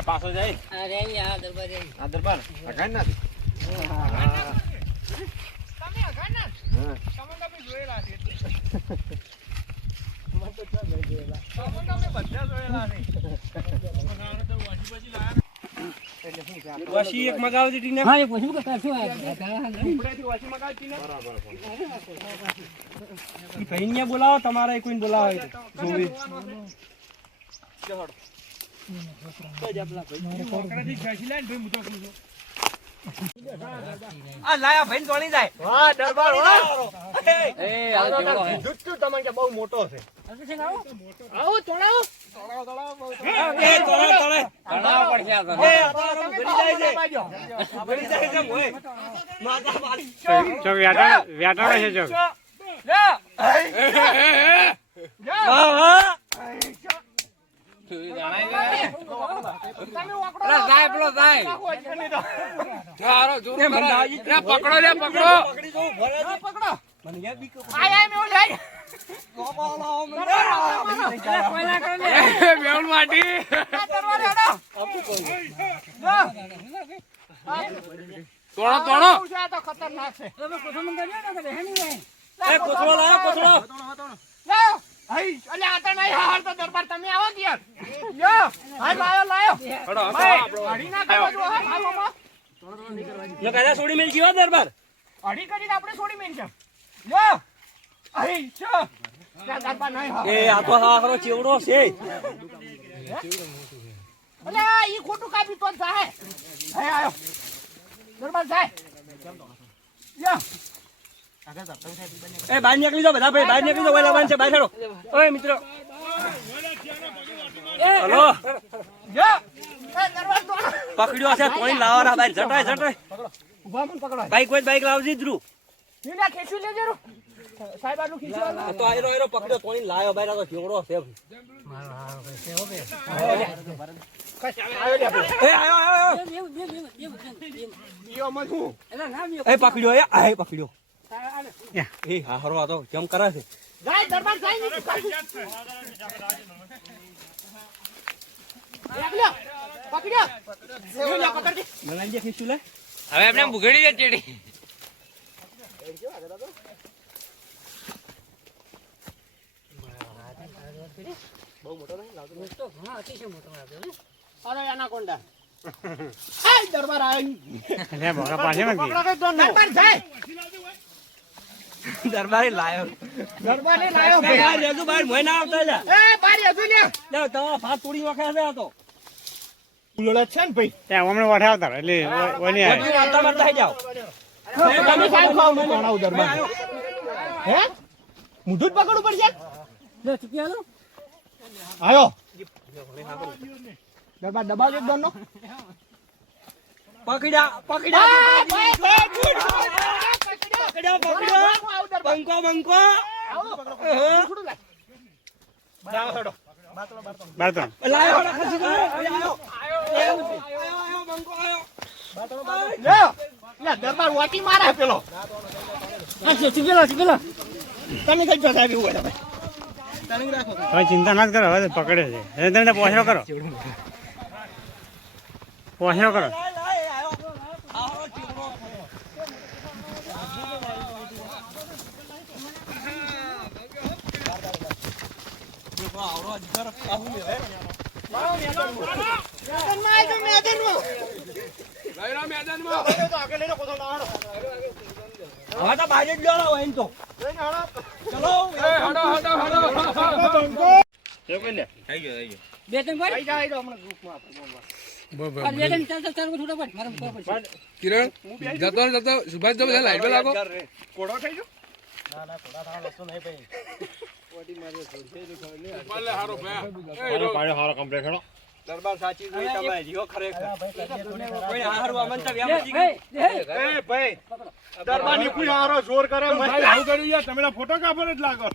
જાય પાછો જાય અરે યાર દરબાર રે. આ દરબાર અગાડ નથી તમે અઘાના જ. તમે તો બી જોયેલા છે એટલે. તમે જોયેલા છે. વસી એક મગાવી દીધી હા એ પૂછ્યું કરશું આ. ઉપડેથી વસી મગાવી દીધી ને બોલાવો તમારે કોઈને બોલાવો હોય જોવી. આ લાયા ભાઈને દોડી જાય. વાહ, દરબાર, વાહ. એ આ જેવડો હે. જુઠ્ઠું તમને કે બહુ મોટો છે. આવો તોડાવો. એ તોડે તોડે. ઘણા પડશે આ તો. એ ભરી જાય છે. ભરી જાય છે મોય માતા મારી. ચોક વ્યાટા વ્યાટાડે છે ચોક વાહ વાહ. તમે વાંકડો પેલો જાય, પેલો જાય. નાખો અજગરની તો. એ મને દાજી પકડો લે, પકડો. પકડી દઉં ભરે હા, પકડો મને યાર બીક આય આય મેં જાય. બાબા લાવો મને કોઈ ના કરે લે. આ દરબાર હેડો. જો. તોડો, તોડો. ખતરનાક છે. કોથળો લાવો કોથળો. અલ્યા આ તો નહીં હાર તો દરબાર. લ્યો. હા, લાયો. ભાઈ, અઢી ના કરવા જો, હા, કદા છોડી મેલ જીવા દરબાર અઢી કરીને આપણે છોડી. લ્યો. હઈ, છો. દરબાર નહીં હાર. એ આ તો હારો ચેવડો છે અલ્યા, ઈ ખોટું કાપી તો જાય. હે, આયો. દરબાર જાય. લ્યો. એ બહાર નીકળી જાઓ બધા ભાઈ બહાર નીકળી જાઓ ઓલા છે બહાર હેડો ઓય મિત્રો હલો. પકડ્યો છે તોણી લાવવાના ભાઈ જટાય જટાય બાઈક હોય બાઈક લાવજી ધ્રુવ ખેંચી લેજે રો. સાહેબ આટલું ખીચવાનું. તો આયરો આયરો પકડ્યો તોણી લાયો બહાર આ તો ચેવડો છે આયો લે આપણે. એ આયો આયો આયો એવું, એવું, એવું, એવું, એવું, એવું. ઈયો માં શું? એલા ના લ્યો. એ પકડ્યો એ આ પકડ્યો એ હા હરો આ તો કેમ કરે છે જાય દરબાર જાય નહીં કાઢી. લ્યો, પકડ્યો. લ્યો, લ્યો, પકડજી. મલાઈ જે ખીચું લે હવે એમને ભૂગડી દે ચેડી. એનાકોન્ડા. આય, દરબાર લાયો. લાયો બહાર ભાઈ. લેજો બહાર મોય ના આવતા એ, બારી હજુ લે તમારા ભાત તોડી છે આ તો. ઉલળે છે ને ભાઈ. ત્યાં હમણાં વઠાવતા એટલે ઓ- ઓલી આવે. બધું વાર્તા મારતા જાઓ તમે સાહેબ ખાવ ને કોણાવું દરબાર. હે? મૂઢું જ પકડવું પડશે? લે ચૂકી હાલો આયો. દરબાર દબાવજો જ દોરનો. પકડ્યા પકડ્યા પકડ્યા પકડ્યા બંકો બંકો. જાઓ, હેડો. બાર ત્રણ. લાયો હળો ખસી ગયો આયો આયો આયો બંકો આયો લ્યો. વાટી મારે. પેલો. તમે કઈ જતા આવ્યું હોય તમે? હવે ચિંતા ના જ કરો હવે પકડે છે. તમે પહોંચ્યો કરો. પહોંચ્યો કરો. લાય હવે તો બાજે જ હોય એમ તો. ચલો બે ત્રણ વાર આઈ જાય તો હમણાં ગ્રુપમાં આપણે આ બે ત્રણ ચાર ચાર ચાર છૂટા પડ મારે મૂકવા પડશે. કિરણ જતો ને જતો સુભાષ તો બધા લાઈટ લાગો. કોડો થઈ ગયો? દરબાર સાચી જોઈ તમે જીઓ ખરેખર. કોઈ હારું વ્યામજી હે, હે. એ ભાઈ દરબારની કોઈ હારો જોર કરે આવું કર્યું યાર તમે ફોટો કાપો જ લાગો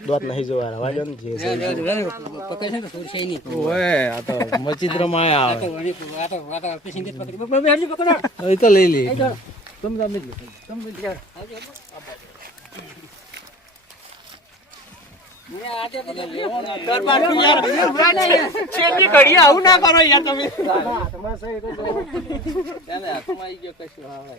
દોત નહીં જોવા રવા ને જે છે. ને તો છોડશે નહીં. આ તો મચિત્રમાં આ તો વળી આ તો આ તો ફિશિંગ પકડી. બ- બ- પકડો. એ તો લઈ લે. તમે તમે જ લો. તમે જાઓ. આવજો. આવું ના કરો યાર તમે દૂર આવતું બરાબર.